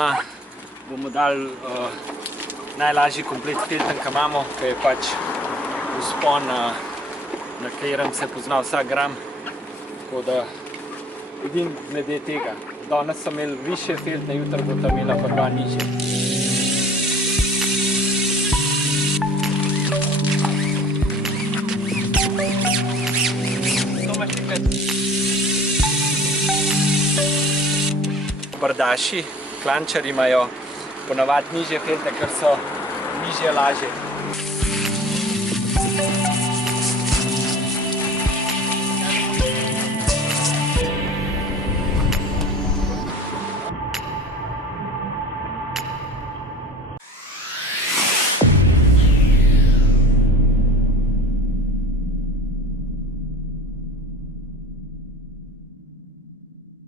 doma bomo dali najlažji komplet filten, ki imamo, ki je pač vzpon, na katerem se pozna vsak gram. Tako da vidim glede tega. Danes so imeli višje filtne, jutri bo ta imela pa dva nižje. Brdaši, klančari imajo ponavadi nižje filtre, ker so nižje lažje.